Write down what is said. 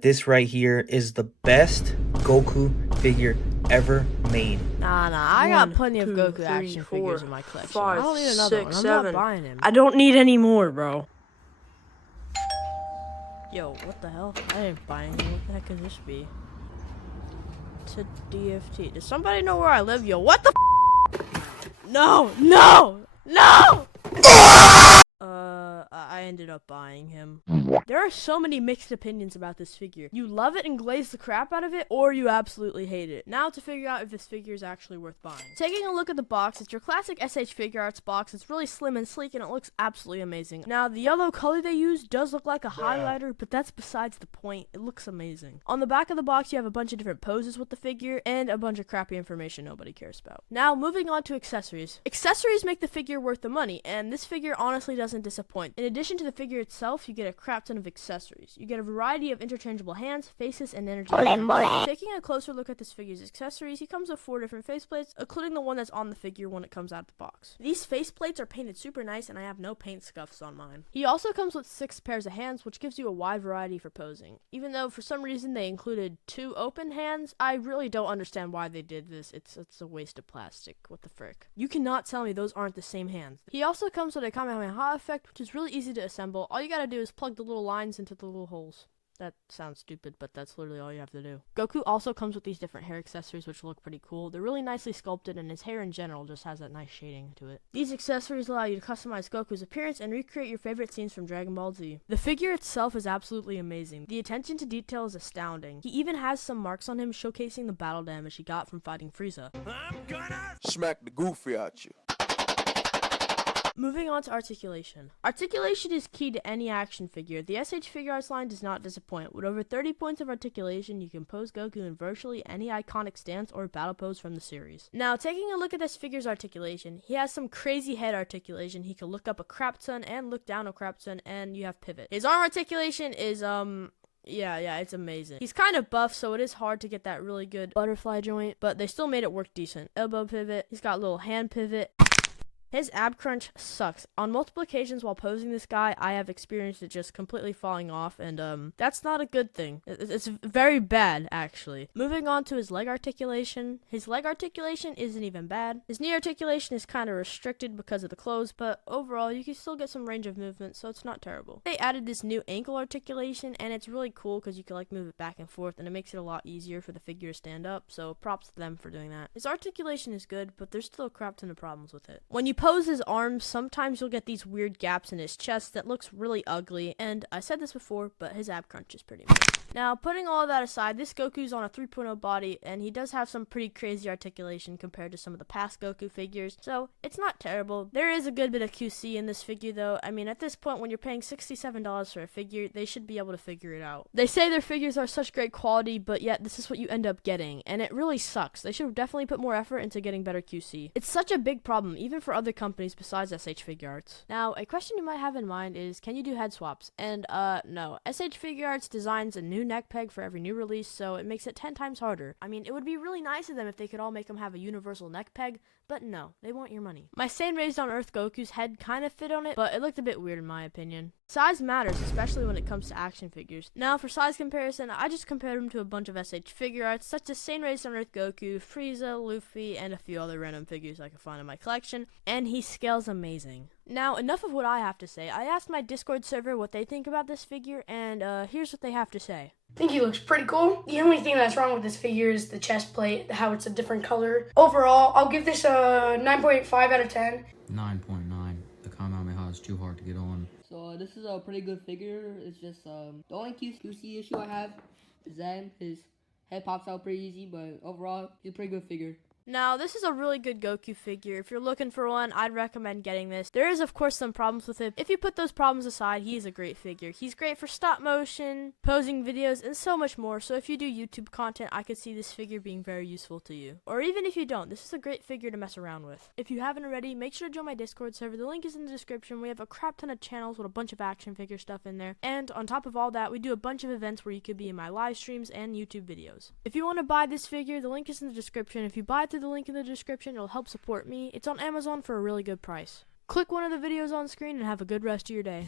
This right here is the best Goku figure ever made. Nah, I got plenty of two, Goku three, action four, figures in my collection. 5, I don't need another 6, one. I'm 7. not buying him. I don't need any more, bro. Yo, what the hell? I didn't buy anything. What the heck could this be? To DFT. Does somebody know where I live? Yo, what the No! I ended up buying him. There are so many mixed opinions about this figure. You love it and glaze the crap out of it, or you absolutely hate it. Now to figure out if this figure is actually worth buying. Taking a look at the box, it's your classic SH Figuarts box. It's really slim and sleek and it looks absolutely amazing. Now the yellow color they use does look like a highlighter, but that's besides the point. It looks amazing. On the back of the box you have a bunch of different poses with the figure and a bunch of crappy information nobody cares about. Now moving on to accessories. Accessories make the figure worth the money, and this figure honestly doesn't disappoint. In addition to the figure itself, you get a crap ton of accessories. You get a variety of interchangeable hands, faces, and energy. Taking a closer look at this figure's accessories, he comes with 4 different faceplates, including the one that's on the figure when it comes out of the box. These faceplates are painted super nice, and I have no paint scuffs on mine. He also comes with 6 pairs of hands, which gives you a wide variety for posing. Even though for some reason they included 2 open hands, I really don't understand why they did this. It's a waste of plastic. What the frick? You cannot tell me those aren't the same hands. He also comes with a Kamehameha effect, which is really easy to assemble. All you gotta do is plug the little lines into the little holes. That sounds stupid, but that's literally all you have to do. Goku also comes with these different hair accessories, which look pretty cool. They're really nicely sculpted, and his hair in general just has that nice shading to it. These accessories allow you to customize Goku's appearance and recreate your favorite scenes from Dragon Ball Z. The figure itself is absolutely amazing. The attention to detail is astounding. He even has some marks on him showcasing the battle damage he got from fighting Frieza. I'm gonna smack the goofy out you. Moving on to articulation. Articulation is key to any action figure. The SH Figuarts line does not disappoint. With over 30 points of articulation, you can pose Goku in virtually any iconic stance or battle pose from the series. Now, taking a look at this figure's articulation, he has some crazy head articulation. He can look up a crap ton and look down a crap ton, and you have pivot. His arm articulation is, yeah, it's amazing. He's kind of buff, so it is hard to get that really good butterfly joint, but they still made it work decent. Elbow pivot. He's got a little hand pivot. His ab crunch sucks. On multiple occasions while posing this guy, I have experienced it just completely falling off, and that's not a good thing. It's very bad, actually. Moving on to his leg articulation. His leg articulation isn't even bad. His knee articulation is kind of restricted because of the clothes, but overall, you can still get some range of movement, so it's not terrible. They added this new ankle articulation, and it's really cool because you can like move it back and forth, and it makes it a lot easier for the figure to stand up, so props to them for doing that. His articulation is good, but there's still a crap ton of problems with it. When you pose his arms, sometimes you'll get these weird gaps in his chest that looks really ugly, and I said this before, but his ab crunch is pretty amazing. Now, putting all of that aside, this Goku's on a 3.0 body, and he does have some pretty crazy articulation compared to some of the past Goku figures, so it's not terrible. There is a good bit of QC in this figure, though. I mean, at this point, when you're paying $67 for a figure, they should be able to figure it out. They say their figures are such great quality, but yet this is what you end up getting, and it really sucks. They should definitely put more effort into getting better QC. It's such a big problem, even for other companies besides SH Figuarts. Now, a question you might have in mind is, can you do head swaps? And, no. SH Figuarts designs a new neck peg for every new release, so it makes it 10 times harder. I mean, it would be really nice of them if they could all make them have a universal neck peg, but no, they want your money. My Saiyan Raised on Earth Goku's head kind of fit on it, but it looked a bit weird in my opinion. Size matters, especially when it comes to action figures. Now, for size comparison, I just compared him to a bunch of SH Figuarts, such as Saiyan Raised on Earth Goku, Frieza, Luffy, and a few other random figures I could find in my collection, and he scales amazing. Now, enough of what I have to say. I asked my Discord server what they think about this figure, and here's what they have to say. I think he looks pretty cool. The only thing that's wrong with this figure is the chest plate, how it's a different color. Overall, I'll give this a 9.5 out of 10. 9.9. The Kamehameha is too hard to get on. So this is a pretty good figure. It's just the only QC issue I have is that his head pops out pretty easy, but overall, he's a pretty good figure. Now, this is a really good Goku figure. If you're looking for one, I'd recommend getting this. There is, of course, some problems with it. If you put those problems aside, he is a great figure. He's great for stop motion, posing videos, and so much more. So if you do YouTube content, I could see this figure being very useful to you. Or even if you don't, this is a great figure to mess around with. If you haven't already, make sure to join my Discord server. The link is in the description. We have a crap ton of channels with a bunch of action figure stuff in there. And on top of all that, we do a bunch of events where you could be in my live streams and YouTube videos. If you want to buy this figure, the link is in the description. If you buy it through the link in the description, it'll help support me. It's on Amazon for a really good price. Click one of the videos on screen and have a good rest of your day.